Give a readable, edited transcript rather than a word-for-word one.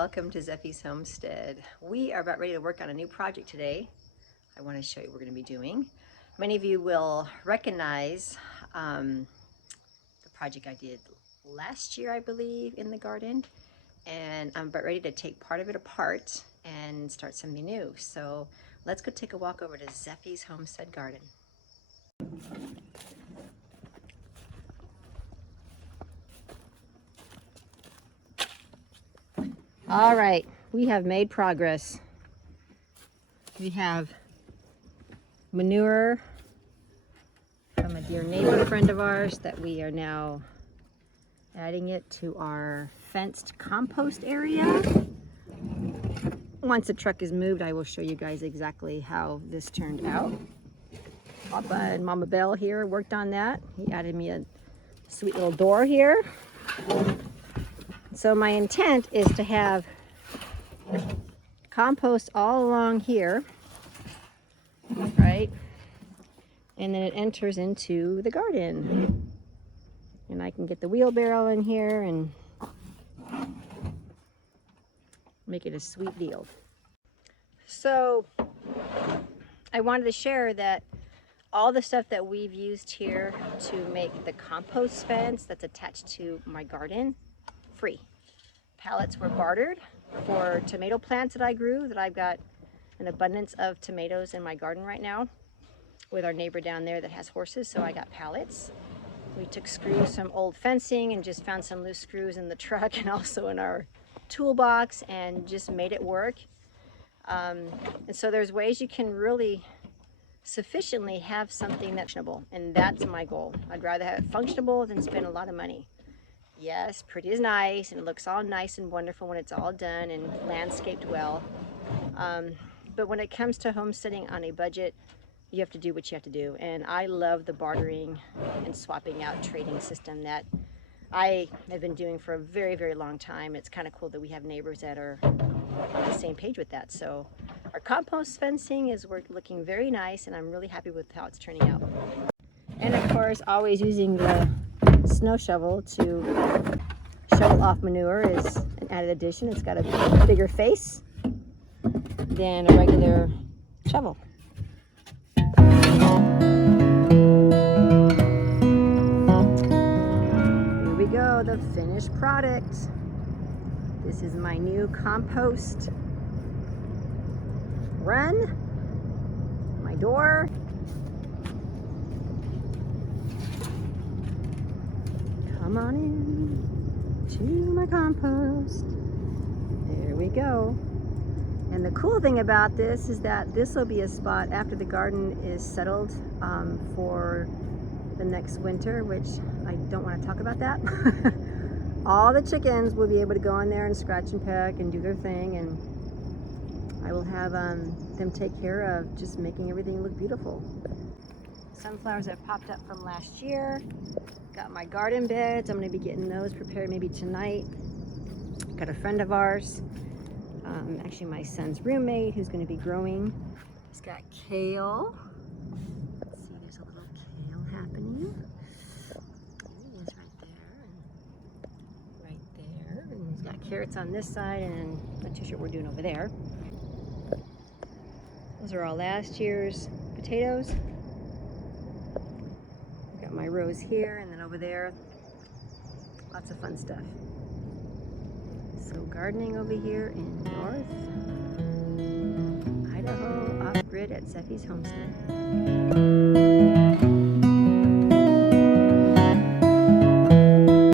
welcome to Zeffie's Homestead. We are about ready to work on a new project today. I want to show you what we're going to be doing. Many of you will recognize the project I did last year, I believe, in the garden. And I'm about ready to take part of it apart and start something new. So let's go take a walk over to Zeffie's Homestead garden. All right, we have made progress. We have manure from a dear neighbor friend of ours that we are now adding it to our fenced compost area. Once the truck is moved, I will show you guys exactly how this turned out. Papa and Mama Bell here worked on that. He added me a sweet little door here. So my intent is to have compost all along here, right? And then it enters into the garden. And I can get the wheelbarrow in here and make it a sweet deal. So I wanted to share that all the stuff that we've used here to make the compost fence that's attached to my garden, free. Pallets were bartered for tomato plants that I grew, that I've got an abundance of tomatoes in my garden right now with our neighbor down there that has horses, so I got pallets. We took screws from old fencing and just found some loose screws in the truck and also in our toolbox and just made it work. And so there's ways you can really sufficiently have something that's functional, and that's my goal. I'd rather have it functional than spend a lot of money. Yes, pretty is nice, and it looks all nice and wonderful when it's all done and landscaped well. But when it comes to homesteading on a budget, you have to do what you have to do. And I love the bartering and swapping out trading system that I have been doing for a very, very long time. It's kind of cool that we have neighbors that are on the same page with that. So our compost fencing is looking very nice, and I'm really happy with how it's turning out. And of course, always using the snow shovel to shovel off manure is an added addition. It's got a bigger face than a regular shovel. Here we go, the finished product. This is my new compost run, my door. Come on in to my compost. There we go. And the cool thing about this is that this will be a spot after the garden is settled for the next winter, which I don't want to talk about that. All the chickens will be able to go in there and scratch and peck and do their thing, and I will have them take care of just making everything look beautiful. Sunflowers that popped up from last year. Got my garden beds. I'm going to be getting those prepared maybe tonight. Got a friend of ours, actually my son's roommate, who's going to be growing. He's got kale. Let's see, there's a little kale happening. There it is right there. And right there. And he's got carrots on this side, and I'm not too sure what we're doing over there. Those are all last year's potatoes. Got my rows here, and then over there, lots of fun stuff. So gardening over here in North Idaho, off-grid at Zeffie's Homestead.